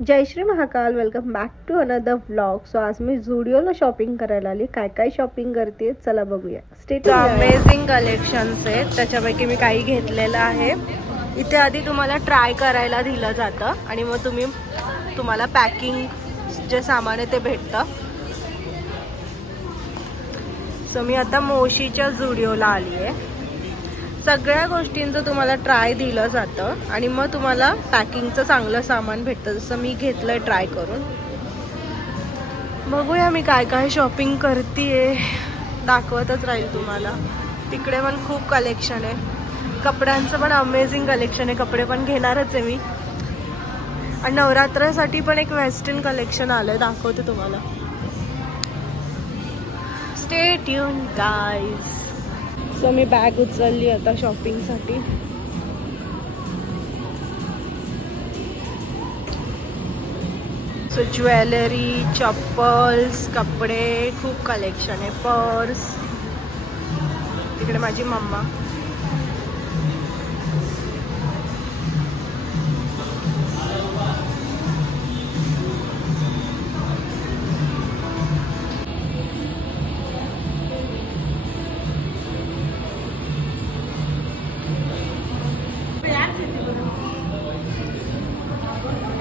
जय Shri Mahakal. Welcome back to another vlog. So आज मी झुडिओला शॉपिंग करायला आली. काय काय शॉपिंग करते चला बघूया. स्टेट अमेझिंग कलेक्शन्स आहेत, त्याच्यापैकी मी काही घेतलेलं आहे. इथे आधी तुम्हाला ट्राय करायला दिलं जातं आणि मग तुम्हाला पॅकिंग जे सामान आहे ते भेटतं. सो मी आता मोशीच्या झुडिओला आली आहे. सगळ्या गोष्टींचं तुम्हाला ट्राय दिलं जातं आणि मग तुम्हाला पॅकिंगचं चांगलं सामान भेटतं. जसं मी घेतलंय ट्राय करून. बघूया मी काय काय शॉपिंग करतेय, दाखवतच राहील तुम्हाला. तिकडे पण खूप कलेक्शन आहे, कपड्यांचं पण अमेझिंग कलेक्शन आहे. कपडे पण घेणारच आहे मी. आणि नवरात्रासाठी पण एक वेस्टर्न कलेक्शन आलंय, दाखवते तुम्हाला. Stay tune guys. सो मी बॅग उचलली आता शॉपिंगसाठी. सो ज्वेलरी, चप्पल्स, कपडे, खूप कलेक्शन आहे. पर्स, तिकडे माझी मम्मा.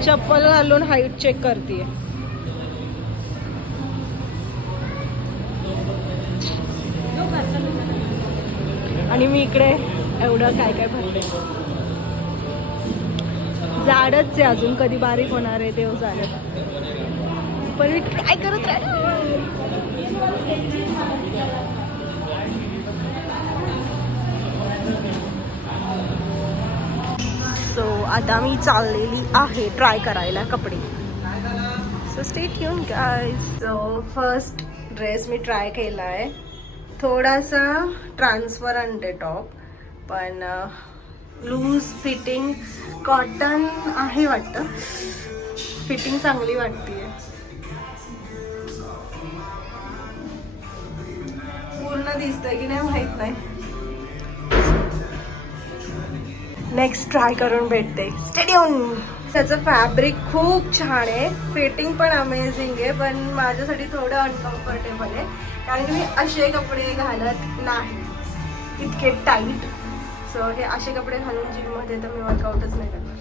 चप्पल घालून हाईट चेक करते. आणि मी इकडे एवढं काय काय भरले. जाडच आहे अजून, कधी बारीक होणार आहे ते जाड. पण मी ट्राय करत राहिलो. सो आता मी चाललेली आहे ट्राय करायला कपडे. So stay tune guys. So first dress मी ट्राय केला आहे. थोडासा ट्रान्सपरंट आहे टॉप, पण लूज फिटिंग कॉटन आहे वाटतं. फिटिंग चांगली वाटते. पूर्ण दिसतंय की नाही माहित नाही. नेक्स्ट ट्राय करून भेटते. Stay tune. त्याचं फॅब्रिक खूप छान आहे, फिटिंग पण अमेझिंग आहे, पण माझ्यासाठी थोडं अनकम्फर्टेबल आहे कारण की मी असे कपडे घालत नाही इतके टाईट. सो हे असे कपडे घालून जिममध्ये तर मी वर्कआउटच नाही करणार.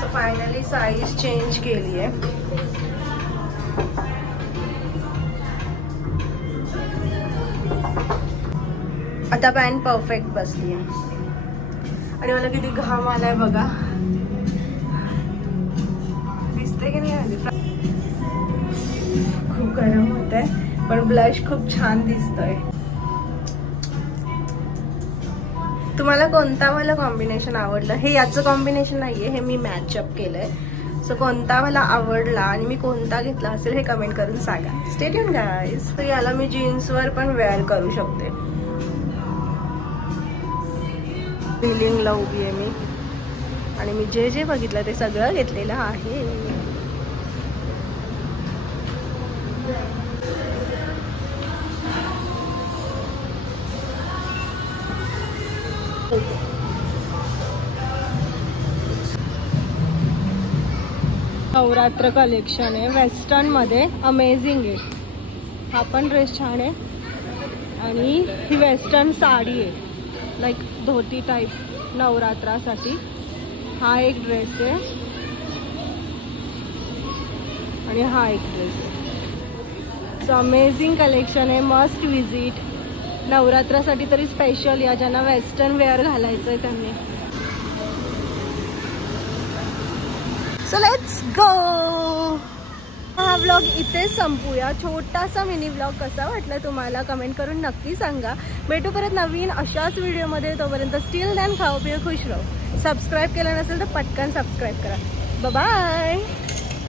सो फायनली साईज चेंज केली आहे. आता पॅन्ट परफेक्ट बसली आहे. आणि मला किती घाम आलाय बघा, दिसते की नाही. खूप गरम होत आहे, पण ब्लश खूप छान दिसतोय. तुम्हाला कोणता मला कॉम्बिनेशन आवडलं? हे याचं कॉम्बिनेशन नाहीये, हे मी मॅचअप केलंय. सो कोणता मला आवडला आणि मी कोणता घेतला असेल हे कमेंट करून सांगा. Stay tune guys. तर याला मी जीन्सवर पण वेअर करू शकते. फिलिंगला उभी आहे मी आणि मी जे जे बघितलं ते सगळं घेतलेलं आहे. नवरात्र कलेक्शन आहे, वेस्टर्न मध्ये अमेझिंग आहे. हा पण ड्रेस छान आहे आणि ही वेस्टर्न साडी आहे, लाईक धोती टाईप नवरात्रासाठी. हा एक ड्रेस आहे आणि हा एक ड्रेस आहे. सो अमेझिंग कलेक्शन आहे, मस्ट विजिट. नवरात्रासाठी तरी स्पेशल या ज्यांना वेस्टर्न वेअर घालायचं आहे त्यांनी. So let's go. हा व्लॉग इथे संपूया. छोटासा मिनी व्लॉग कसा वाटला तुम्हाला कमेंट करून नक्की सांगा. भेटू परत नवीन अशाच व्हिडिओमध्ये. तोपर्यंत स्टिल दॅन खाओ पिओ खुश राहू. सबस्क्राईब केलं नसेल तर पटकन सबस्क्राईब करा. बाय.